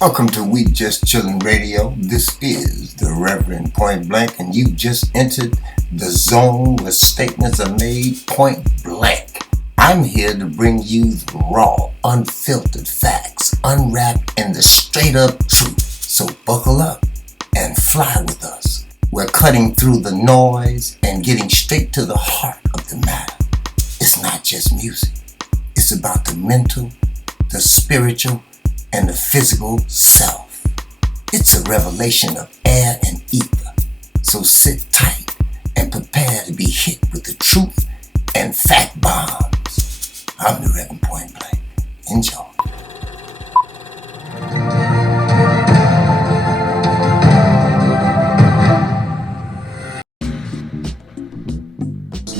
Welcome to We Just Chillin' Radio. This is the Reverend Point Blank, and you just entered the zone where statements are made point blank. I'm here to bring you the raw, unfiltered facts, unwrapped in the straight up truth. So buckle up and fly with us. We're cutting through the noise and getting straight to the heart of the matter. It's not just music. It's about the mental, the spiritual, and the physical self. It's a revelation of air and ether. So sit tight and prepare to be hit with the truth and fact bombs. I'm the Reverend Point Blank. Enjoy.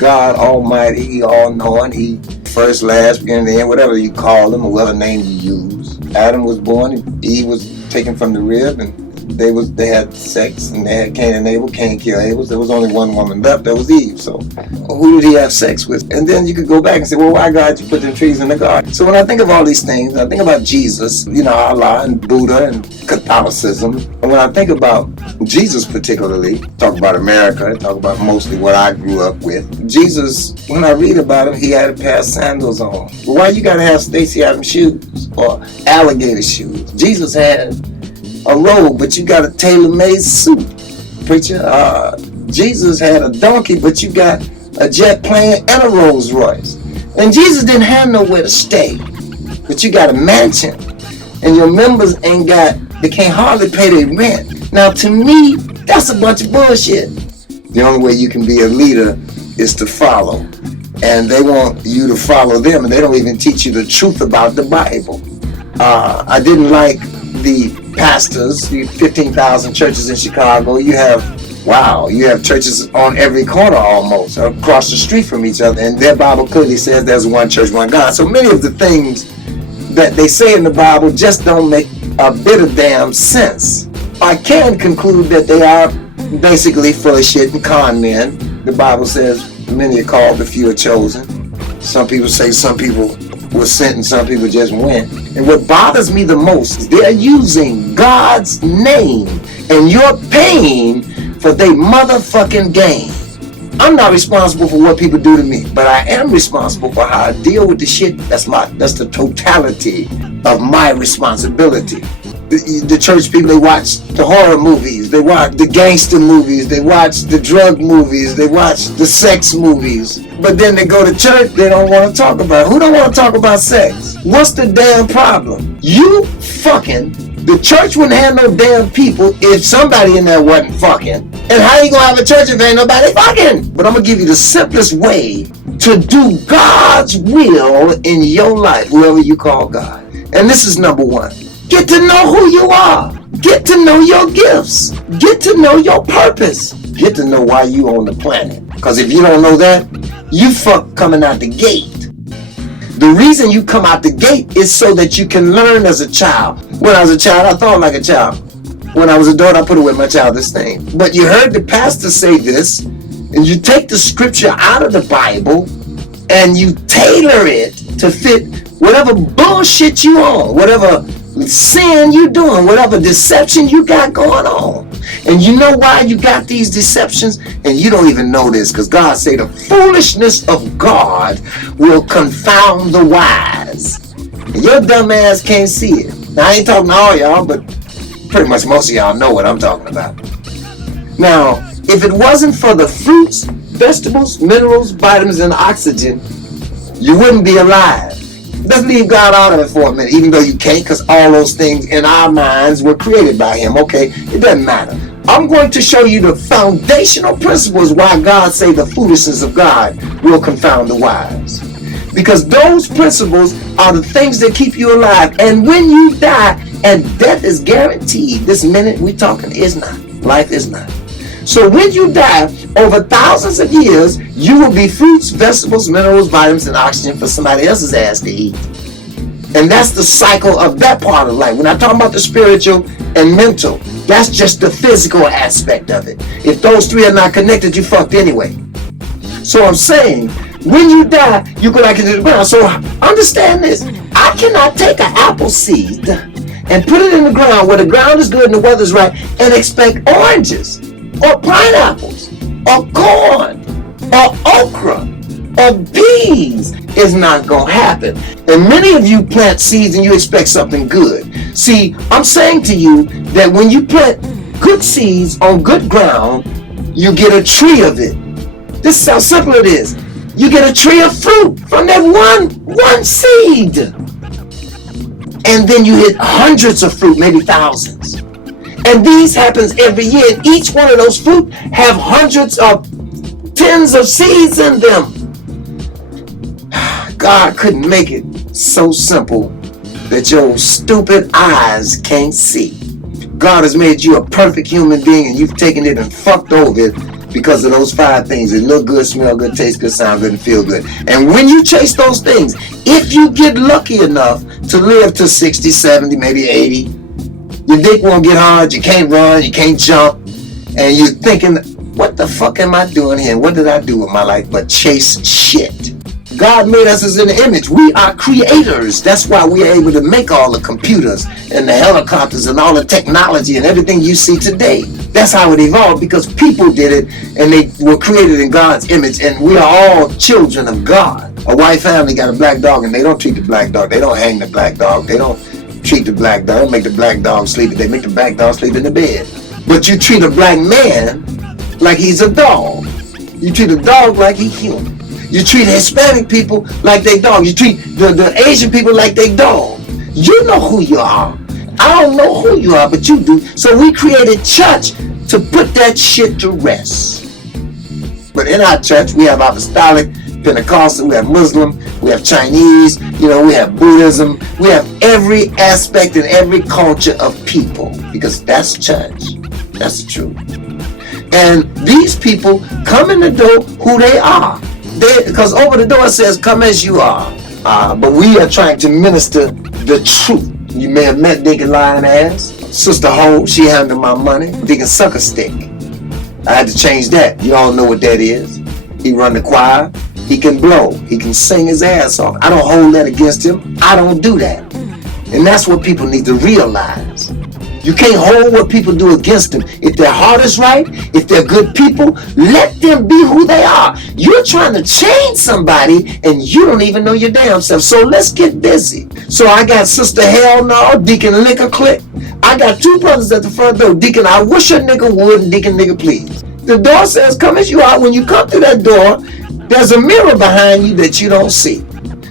God Almighty, He all-knowing, He first, last, beginning, end, whatever you call Him, or whatever name you use. Adam was born, Eve was taken from the rib, and they had sex, and they had Cain and Abel. Cain killed Abel. There was only one woman left, that was Eve. So who did he have sex with? And then you could go back and say, well, why God you put them trees in the garden? So when I think of all these things, I think about Jesus, Allah and Buddha and Catholicism. And when I think about Jesus particularly, talk about America, talk about mostly what I grew up with. Jesus, when I read about him, he had a pair of sandals on. Well, why you gotta have Stacey Adams shoes or alligator shoes? Jesus had a robe, but you got a tailor-made suit. Preacher, Jesus had a donkey, but you got a jet plane and a Rolls Royce. And Jesus didn't have nowhere to stay, but you got a mansion, and your members they can't hardly pay their rent. Now, to me, that's a bunch of bullshit. The only way you can be a leader is to follow, and they want you to follow them, and they don't even teach you the truth about the Bible. I didn't like the pastors. 15,000 churches in Chicago. You have churches on every corner almost, across the street from each other, and their Bible clearly says there's one church, one God. So many of the things that they say in the Bible just don't make a bit of damn sense. I can conclude that they are basically full of shit and con men. The Bible says many are called, but few are chosen. Some people say some people were sent and some people just went. And what bothers me the most is they're using God's name and you're paying for their motherfucking gain. I'm not responsible for what people do to me, but I am responsible for how I deal with the shit. That's the totality of my responsibility. The church people, they watch the horror movies, they watch the gangster movies, they watch the drug movies, they watch the sex movies. But then they go to church, they don't want to talk about it. Who don't want to talk about sex? What's the damn problem? You fucking, the church wouldn't have no damn people if somebody in there wasn't fucking. And how you gonna have a church if ain't nobody fucking? But I'm gonna give you the simplest way to do God's will in your life, whoever you call God. And this is number one. Get to know who you are. Get to know your gifts. Get to know your purpose. Get to know why you on the planet. Because if you don't know that, you fuck coming out the gate. The reason you come out the gate is so that you can learn as a child. When I was a child, I thought like a child. When I was a adult, I put away my childish thing. But you heard the pastor say this, and you take the scripture out of the Bible, and you tailor it to fit whatever bullshit you on, whatever sin you doing, whatever deception you got going on. And you know why you got these deceptions? And you don't even know this, because God say the foolishness of God will confound the wise. And your dumb ass can't see it. Now I ain't talking to all y'all, but pretty much most of y'all know what I'm talking about. Now, if it wasn't for the fruits, vegetables, minerals, vitamins, and oxygen, you wouldn't be alive. Let's leave God out of it for a minute, even though you can't, because all those things in our minds were created by Him. Okay, it doesn't matter. I'm going to show you the foundational principles why God say the foolishness of God will confound the wise. Because those principles are the things that keep you alive. And when you die, and death is guaranteed, this minute we talking is not. Life is not. So when you die, over thousands of years, you will be fruits, vegetables, minerals, vitamins, and oxygen for somebody else's ass to eat. And that's the cycle of that part of life. When I talk about the spiritual and mental, that's just the physical aspect of it. If those three are not connected, you fucked anyway. So I'm saying, when you die, you go back into the ground. So understand this. I cannot take an apple seed and put it in the ground where the ground is good and the weather's right, and expect oranges or pineapples or corn or okra or beans. Is not going to happen. And many of you plant seeds and you expect something good. See, I'm saying to you that when you plant good seeds on good ground, you get a tree of it. This is how simple it is. You get a tree of fruit from that one seed. And then you hit hundreds of fruit, maybe thousands. And these happens every year. Each one of those fruit have hundreds of tens of seeds in them. God couldn't make it so simple that your stupid eyes can't see. God has made you a perfect human being, and you've taken it and fucked over it because of those 5 things that look good, smell good, taste good, sound good, and feel good. And when you chase those things, if you get lucky enough to live to 60, 70, maybe 80, your dick won't get hard, you can't run, you can't jump, and you're thinking, what the fuck am I doing here? What did I do with my life but chase shit? God made us as in the image. We are creators. That's why we are able to make all the computers and the helicopters and all the technology and everything you see today. That's how it evolved, because people did it and they were created in God's image, and we are all children of God. A white family got a black dog and they don't treat the black dog. They don't hang the black dog. They don't treat the black dog. They don't make the black dog sleep. They make the black dog sleep in the bed. But you treat a black man like he's a dog. You treat a dog like he's human. You treat Hispanic people like they dog. You treat the Asian people like they dog. You know who you are. I don't know who you are, but you do. So we created church to put that shit to rest. But in our church, we have apostolic, Pentecostal, we have Muslim, we have Chinese, we have Buddhism. We have every aspect and every culture of people, because that's church. That's the truth. And these people come in the door who they are. Because over the door it says, come as you are. But we are trying to minister the truth. You may have met Deacon Lion Ass. Sister Ho, she handled my money. Deacon Sucker Stick. I had to change that. You all know what that is. He run the choir. He can blow. He can sing his ass off. I don't hold that against him. I don't do that. And that's what people need to realize. You can't hold what people do against them. If their heart is right, if they're good people, let them be who they are. You're trying to change somebody and you don't even know your damn self. So let's get busy. So I got Sister Hell No, Deacon Liquor Click. I got 2 brothers at the front door. Deacon, I wish a nigga would, and Deacon Nigga Please. The door says, come as you are. When you come through that door, there's a mirror behind you that you don't see.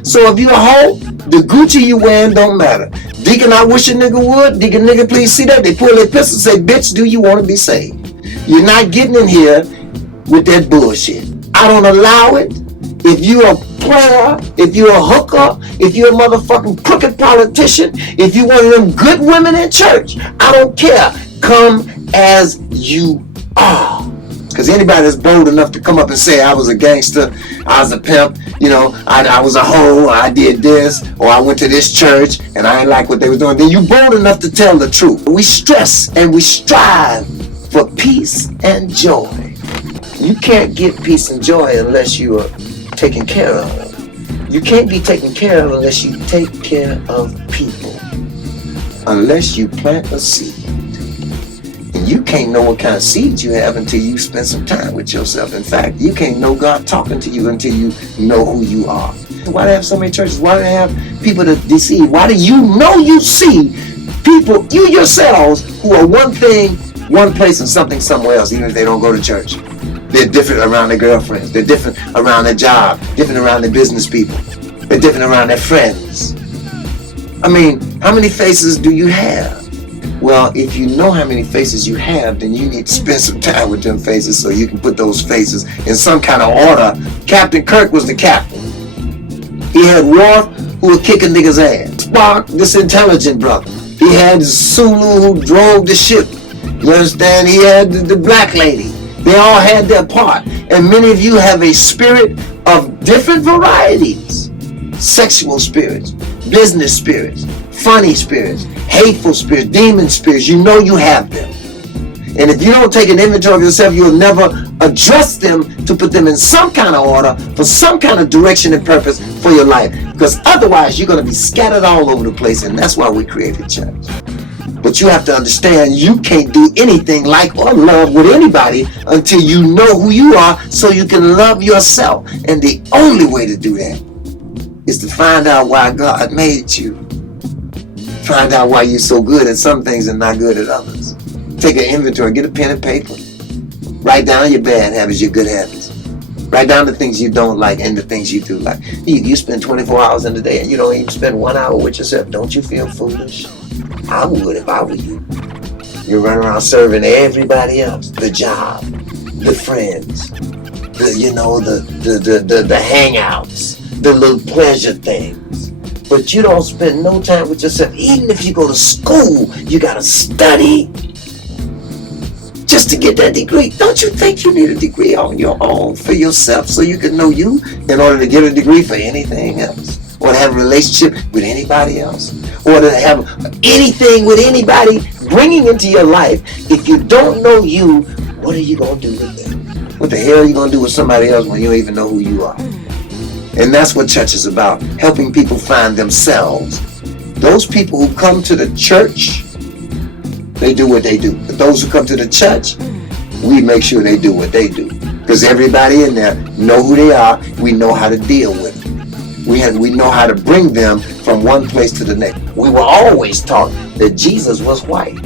So if you're a hoe, the Gucci you wearing don't matter. Deacon, I wish a nigga would. Deacon Nigga Please. See that? They pull their pistol and say, bitch, do you want to be saved? You're not getting in here with that bullshit. I don't allow it. If you're a player, if you're a hooker, if you're a motherfucking crooked politician, if you're one of them good women in church, I don't care. Come as you are. Because anybody that's bold enough to come up and say I was a gangster, I was a pimp, I was a hoe, I did this, or I went to this church and I ain't like what they was doing, then you bold enough to tell the truth. We stress and we strive for peace and joy. You can't get peace and joy unless you are taken care of. You can't be taken care of unless you take care of people. Unless you plant a seed. And you can't know what kind of seeds you have until you spend some time with yourself. In fact, you can't know God talking to you until you know who you are. Why do they have so many churches? Why do they have people to deceive? Why do you know you see people, you yourselves, who are one thing, one place, and something somewhere else, even if they don't go to church? They're different around their girlfriends. They're different around their job. Different around their business people. They're different around their friends. I mean, how many faces do you have? Well, if you know how many faces you have, then you need to spend some time with them faces so you can put those faces in some kind of order. Captain Kirk was the captain. He had Worf, who was kicking niggas' ass. Spock, this intelligent brother. He had Sulu, who drove the ship. You understand? He had the black lady. They all had their part. And many of you have a spirit of different varieties. Sexual spirits, business spirits, funny spirits, hateful spirits, demon spirits. You know you have them. And if you don't take an inventory of yourself, you'll never address them to put them in some kind of order for some kind of direction and purpose for your life. Because otherwise, you're going to be scattered all over the place. And that's why we created church. But you have to understand you can't do anything like or love with anybody until you know who you are so you can love yourself. And the only way to do that is to find out why God made you. Find out why you're so good at some things and not good at others. Take an inventory, get a pen and paper. Write down your bad habits, your good habits. Write down the things you don't like and the things you do like. You spend 24 hours in the day and you don't even spend 1 hour with yourself. Don't you feel foolish? I would if I were you. You're running around serving everybody else. The job, the friends, the hangouts, the little pleasure things. But you don't spend no time with yourself. Even if you go to school, you gotta study just to get that degree. Don't you think you need a degree on your own for yourself so you can know you in order to get a degree for anything else? Or to have a relationship with anybody else? Or to have anything with anybody bringing into your life? If you don't know you, what are you going to do with it? What the hell are you going to do with somebody else when you don't even know who you are? And that's what church is about. Helping people find themselves. Those people who come to the church, they do what they do. But those who come to the church, we make sure they do what they do. Because everybody in there know who they are. We know how to deal with them. We know how to bring them from one place to the next. We were always taught that Jesus was white.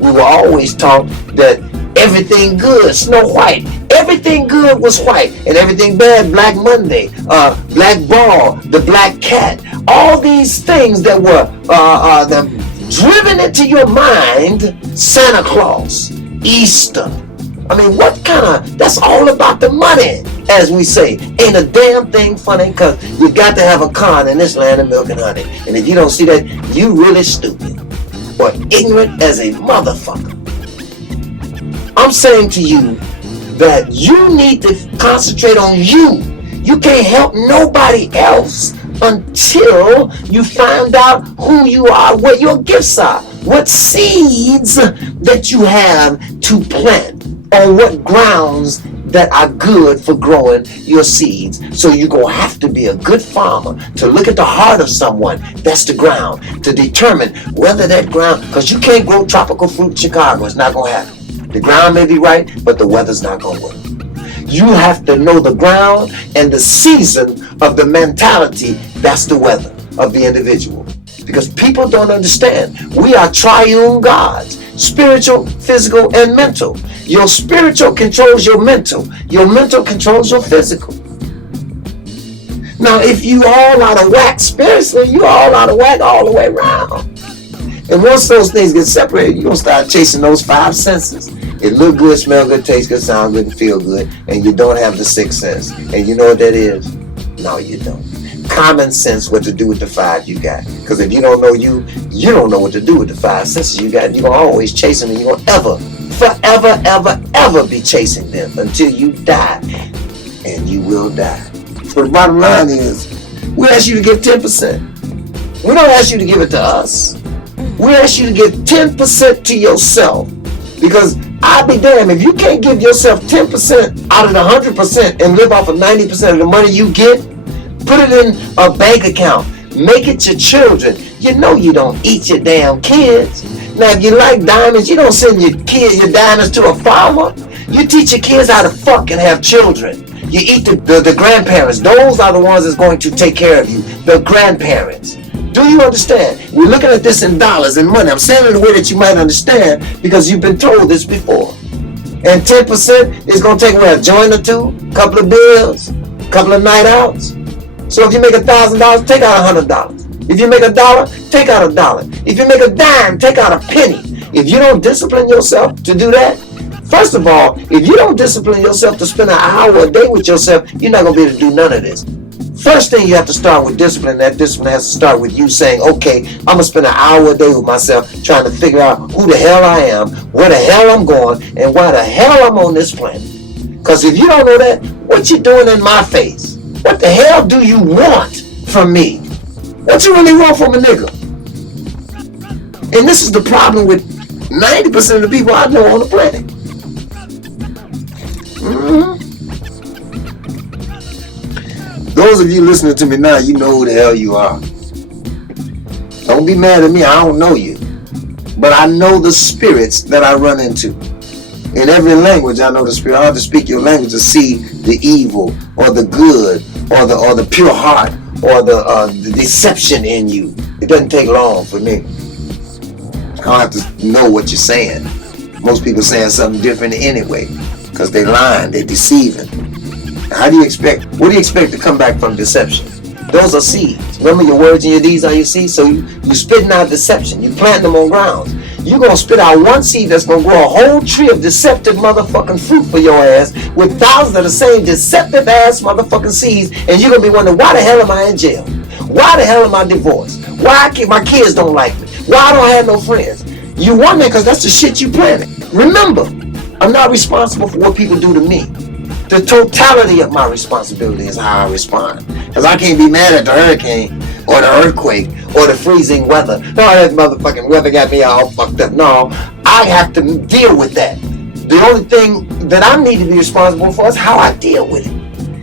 We were always taught that everything good, Snow White. Everything good was white, and everything bad, Black Monday, Black Ball, the Black Cat. All these things that were driven into your mind, Santa Claus, Easter. I mean, that's all about the money, as we say. Ain't a damn thing funny, because you got to have a con in this land of milk and honey. And if you don't see that, you really stupid or ignorant as a motherfucker. I'm saying to you that you need to concentrate on you. You can't help nobody else until you find out who you are, what your gifts are, what seeds that you have to plant, on what grounds that are good for growing your seeds. So you're going to have to be a good farmer to look at the heart of someone. That's the ground, to determine whether that ground, because you can't grow tropical fruit in Chicago. It's not going to happen. The ground may be right, but the weather's not going to work. You have to know the ground and the season of the mentality. That's the weather of the individual. Because people don't understand. We are triune gods. Spiritual, physical, and mental. Your spiritual controls your mental. Your mental controls your physical. Now, if you all out of whack spiritually, you all out of whack all the way around. And once those things get separated, you're going to start chasing those 5 senses. It look good, smell good, taste good, sound good, and feel good. And you don't have the 6th sense. And you know what that is? No, you don't. Common sense what to do with the 5 you got. Because if you don't know you don't know what to do with the 5 senses you got. You're going to always chase them, and you're going to forever, ever be chasing them until you die. And you will die. So the bottom line is, we ask you to give 10%. We don't ask you to give it to us. We ask you to give 10% to yourself. Because I'll be damned if you can't give yourself 10% out of the 100% and live off of 90% of the money you get. Put it in a bank account. Make it your children. You know you don't eat your damn kids. Now, if you like diamonds, you don't send your diamonds to a farmer. You teach your kids how to fuck and have children. You eat the grandparents. Those are the ones that's going to take care of you. The grandparents. Do you understand? We're looking at this in dollars and money. I'm saying it in a way that you might understand because you've been told this before. And 10% is going to take away a joint or two, couple of bills, couple of night outs. So if you make $1,000, take out $100. If you make $1, take out $1. If you make a dime, take out a penny. If you don't discipline yourself to do that, first of all, if you don't discipline yourself to spend an hour a day with yourself, you're not going to be able to do none of this. First thing you have to start with discipline. That discipline has to start with you saying, okay, I'm going to spend an hour a day with myself trying to figure out who the hell I am, where the hell I'm going, and why the hell I'm on this planet. Because if you don't know that, what you doing in my face? What the hell do you want from me? What you really want from a nigga? And this is the problem with 90% of the people I know on the planet. Those of you listening to me now, you know who the hell you are. Don't be mad at me, I don't know you. but I know the spirits that I run into. In every language, I know the spirit. I have to speak your language to see the evil or the good or the pure heart or the deception in you. It doesn't take long for me. I don't have to know what you're saying. Most people saying something different anyway because they're lying, they're deceiving. What do you expect to come back from deception? Those are seeds. Remember, your words and your deeds are your seeds. So you spitting out deception. You plant them on grounds. You're going to spit out one seed that's going to grow a whole tree of deceptive motherfucking fruit for your ass with thousands of the same deceptive ass motherfucking seeds. And you're going to be wondering, why the hell am I in jail? Why the hell am I divorced? Why my kids don't like me? Why I don't have no friends? You wonder because that's the shit you planted. Remember, I'm not responsible for what people do to me. The totality of my responsibility is how I respond. Because I can't be mad at the hurricane or the earthquake or the freezing weather. No, that motherfucking weather got me all fucked up. No, I have to deal with that. The only thing that I need to be responsible for is how I deal with it.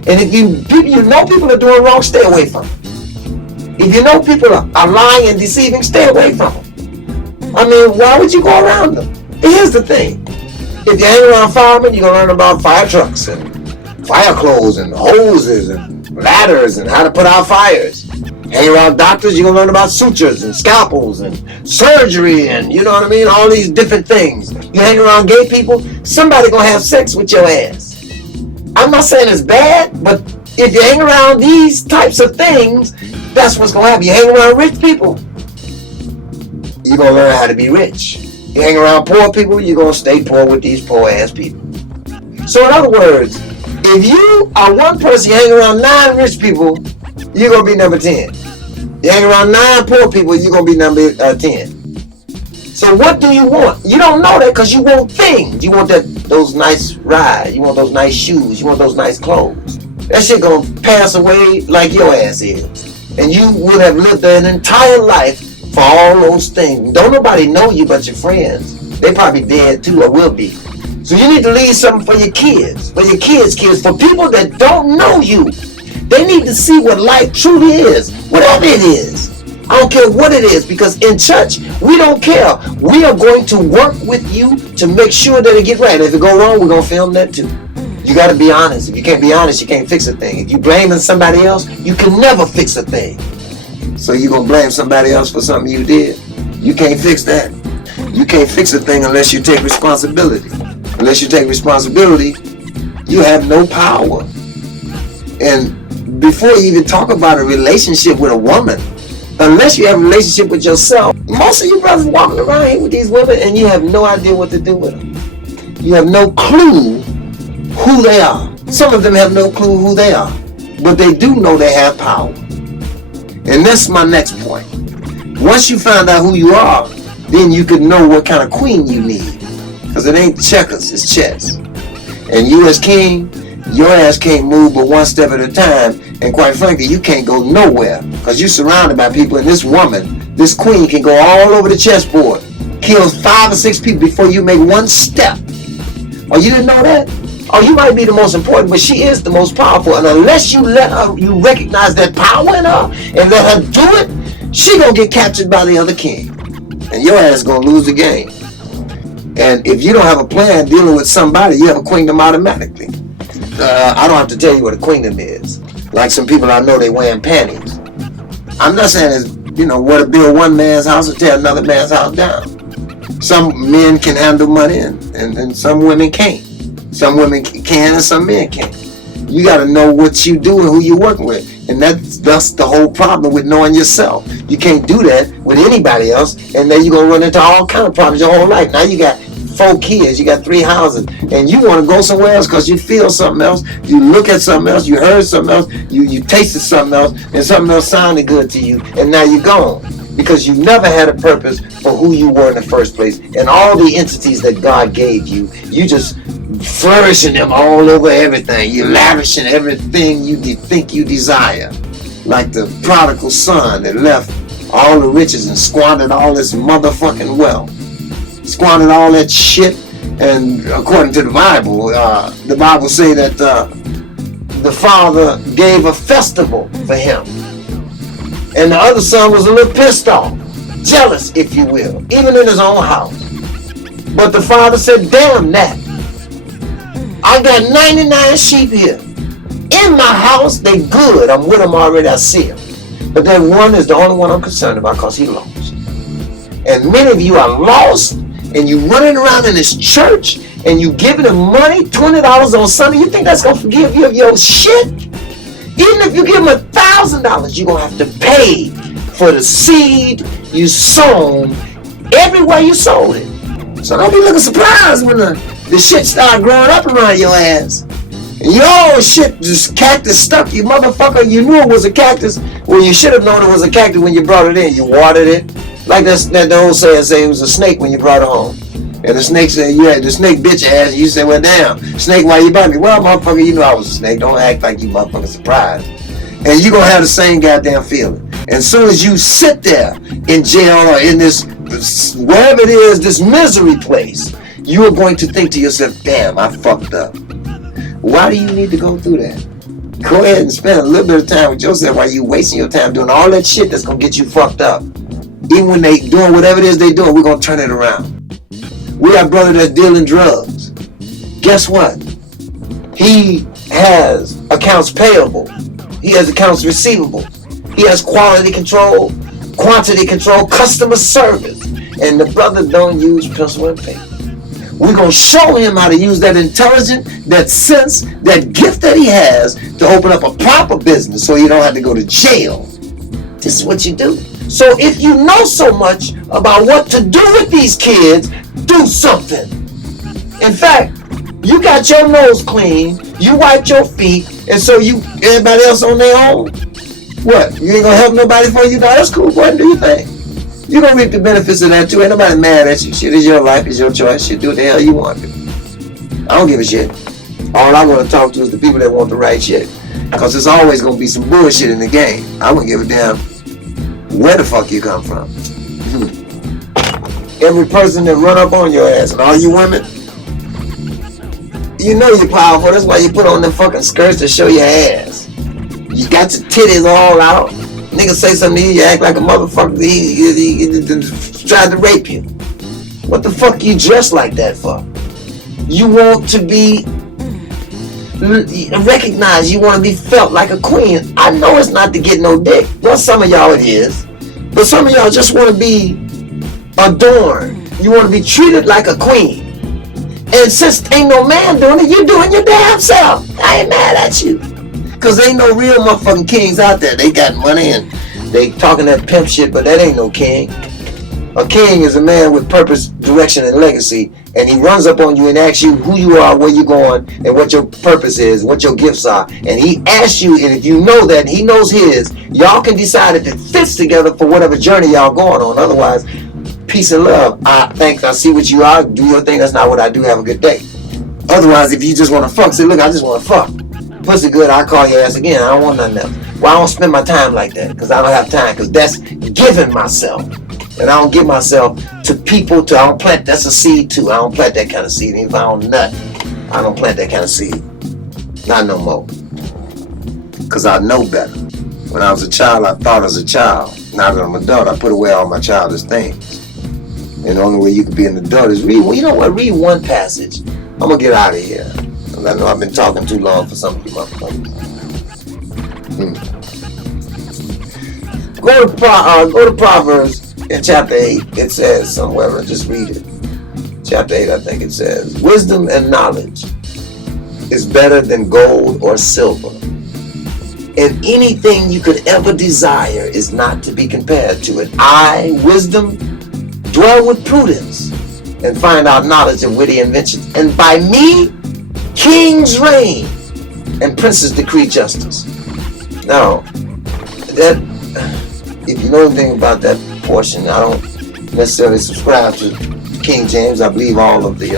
And if you know people are doing wrong, stay away from them. If you know people are lying and deceiving, stay away from them. I mean, why would you go around them? Here's the thing. If you hang around firemen, you're going to learn about fire trucks and fire clothes and hoses and ladders and how to put out fires. Hang around doctors, you're going to learn about sutures and scalpels and surgery and, you know what I mean, all these different things. You hang around gay people, somebody going to have sex with your ass. I'm not saying it's bad, but if you hang around these types of things, that's what's going to happen. You hang around rich people, you're going to learn how to be rich. You hang around poor people, you're going to stay poor with these poor ass people. So in other words, if you are one person, you hang around 9 rich people, you're going to be number 10. You hang around 9 poor people, you're going to be number 10. So what do you want? You don't know that because you want things. You want those nice rides. You want those nice shoes. You want those nice clothes. That shit going to pass away like your ass is. And you will have lived an entire life for all those things. Don't nobody know you but your friends. They probably dead too or will be. So you need to leave something for your kids. For your kids, for people that don't know you. They need to see what life truly is. Whatever it is. I don't care what it is. Because in church, we don't care. We are going to work with you to make sure that it get right. If it go wrong, we're going to film that too. You got to be honest. If you can't be honest, you can't fix a thing. If you blaming somebody else, you can never fix a thing. So you gonna blame somebody else for something you did? You can't fix that. You can't fix a thing unless you take responsibility. Unless you take responsibility, you have no power. And before you even talk about a relationship with a woman, unless you have a relationship with yourself, most of you brothers walking around here with these women and you have no idea what to do with them. You have no clue who they are. Some of them have no clue who they are, but they do know they have power. And that's my next point. Once you find out who you are, then you can know what kind of queen you need. Because it ain't checkers, it's chess. And you as king, your ass can't move but one step at a time. And quite frankly, you can't go nowhere. Because you're surrounded by people, and this woman, this queen, can go all over the chessboard. Kills 5 or 6 people before you make one step. Oh, you didn't know that? Oh, you might be the most important, but she is the most powerful. And unless you let her, you recognize that power in her and let her do it, she gonna get captured by the other king. And your ass gonna lose the game. And if you don't have a plan dealing with somebody, you have a queendom automatically. I don't have to tell you what a queendom is. Like some people I know, they wearing panties. I'm not saying it's, what to build one man's house or tear another man's house down. Some men can handle money and some women can't. Some women can and some men can't. You got to know what you do and who you're working with. And that's the whole problem with knowing yourself. You can't do that with anybody else, and then you're going to run into all kind of problems your whole life. Now you got 4 kids, you got 3 houses, and you want to go somewhere else because you feel something else, you look at something else, you heard something else, you tasted something else, and something else sounded good to you, and now you're gone. Because you never had a purpose for who you were in the first place. And all the entities that God gave you, you just flourishing them all over everything. You're lavishing everything you think you desire. Like the prodigal son that left all the riches and squandered all this motherfucking wealth. Squandered all that shit. And according to the Bible say that the father gave a festival for him. And the other son was a little pissed off. jealous, if you will, even in his own house. But the father said, damn that. I got 99 sheep here. In my house, they good. I'm with them already, I see them. But that one is the only one I'm concerned about because he lost. And many of you are lost, and you running around in this church, and you giving them money, $20 on Sunday. You think that's going to forgive you of your shit? Even if you give them $1,000, you're going to have to pay for the seed you sown everywhere you sold it. So don't be looking surprised when the shit start growing up around your ass. And your shit just cactus stuck, you motherfucker. You knew it was a cactus. Well, you should have known it was a cactus when you brought it in. You watered it. Like that the old saying say it was a snake when you brought it home. And the snake said, yeah, the snake bit your ass. And you said, well, damn, snake, why you bite me? Well, motherfucker, you know I was a snake. Don't act like you motherfucker surprised. And you going to have the same goddamn feeling. And as soon as you sit there in jail or in this, wherever it is, this misery place, you are going to think to yourself, damn, I fucked up. Why do you need to go through that? Go ahead and spend a little bit of time with yourself while you wasting your time doing all that shit that's going to get you fucked up. Even when they doing whatever it is they doing, we're going to turn it around. We have a brother that's dealing drugs. Guess what? He has accounts payable. He has accounts receivable. He has quality control, quantity control, customer service. And the brother don't use pencil and paper. We're going to show him how to use that intelligence, that sense, that gift that he has to open up a proper business so you don't have to go to jail. This is what you do. So if you know so much about what to do with these kids, do something. In fact, you got your nose clean, you wiped your feet, and so everybody else on their own. What? You ain't gonna help nobody for you? No, that's cool. Go ahead and do your thing. You're gonna reap the benefits of that too. Ain't nobody mad at you. Shit is your life, it's your choice. Shit, do what the hell you want to. I don't give a shit. All I want to talk to is the people that want the right shit. Because there's always gonna be some bullshit in the game. I wouldn't give a damn where the fuck you come from. Every person that run up on your ass, and all you women, you know you're powerful. That's why you put on them fucking skirts to show your ass. You got your titties all out. Nigga say something to you, you act like a motherfucker. He tried to rape you. What the fuck you dressed like that for? You want to be recognized. You want to be felt like a queen. I know it's not to get no dick. Well, some of y'all it is. But some of y'all just want to be adorned. You want to be treated like a queen. And since ain't no man doing it, you doing your damn self. I ain't mad at you. Because ain't no real motherfucking kings out there. They got money and they talking that pimp shit, but that ain't no king. A king is a man with purpose, direction, and legacy. And he runs up on you and asks you who you are, where you going, and what your purpose is, what your gifts are. And he asks you, and if you know that, he knows his, y'all can decide if it fits together for whatever journey y'all going on. Otherwise, peace and love. Thanks, I see what you are. Do your thing. That's not what I do. Have a good day. Otherwise, if you just want to fuck, say, look, I just want to fuck. Pussy good, I'll call your ass again. I don't want nothing else. Well, I don't spend my time like that because I don't have time, because that's giving myself. And I don't give myself to people, I don't plant, that's a seed too. I don't plant that kind of seed. Even if I don't nut, I don't plant that kind of seed. Not no more. Because I know better. When I was a child, I thought as a child. Now that I'm an adult, I put away all my childish things. And the only way you can be an adult is read. Well, you know what? Read one passage. I'm going to get out of here. I know I've been talking too long for some of you motherfuckers. Go to Proverbs in chapter 8. It says somewhere, just read it. Chapter 8, I think it says, wisdom and knowledge is better than gold or silver. And anything you could ever desire is not to be compared to it. Wisdom, dwell with prudence and find out knowledge and witty inventions. And by me, kings reign and princes decree justice. Now, that, if you know anything about that portion, I don't necessarily subscribe to King James. I believe all of the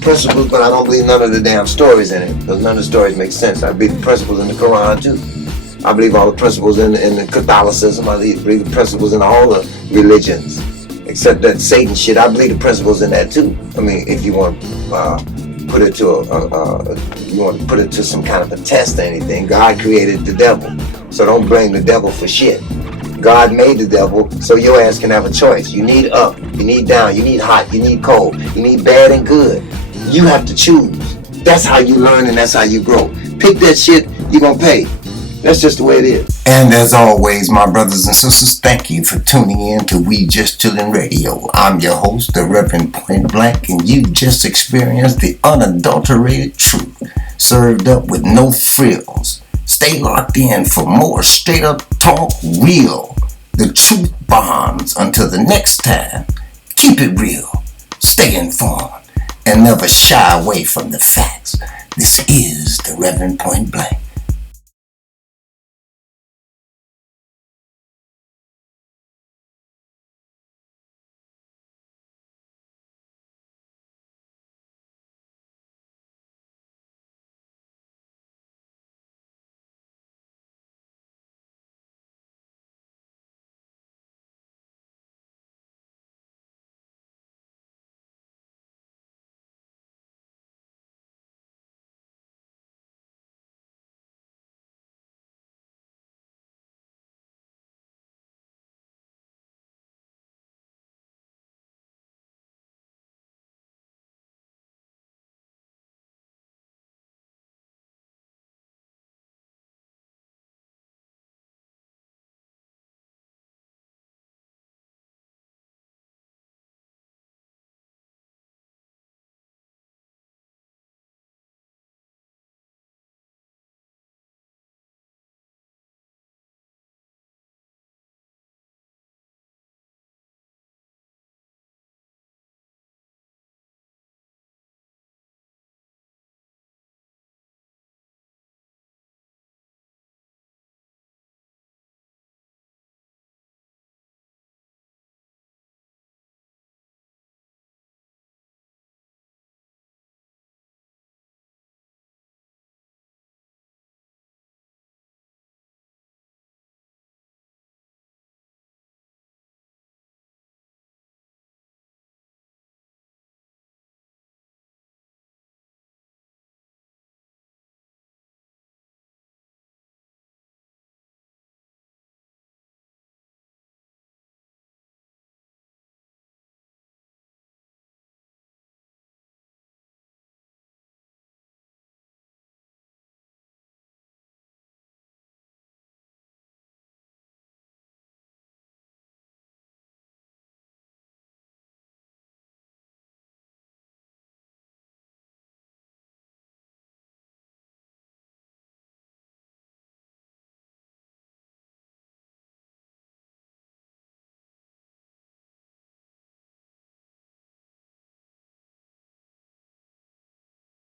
principles, but I don't believe none of the damn stories in it, because none of the stories make sense. I believe the principles in the Quran too. I believe all the principles in the Catholicism. I believe the principles in all the religions, except that Satan shit. I believe the principles in that too. I mean, if you want put it to you want to put it to some kind of a test or anything, God created the devil, so don't blame the devil for shit. God made the devil so your ass can have a choice. You need up, you need down, you need hot, you need cold, you need bad and good. You have to choose. That's how you learn and that's how you grow. Pick that shit, you're gonna pay. That's just the way it is. And as always, my brothers and sisters, thank you for tuning in to We Just Chillin' Radio. I'm your host, the Reverend Point Blank, and you just experienced the unadulterated truth, served up with no frills. Stay locked in for more straight up talk, real. The truth bombs. Until the next time, keep it real, stay informed, and never shy away from the facts. This is the Reverend Point Blank.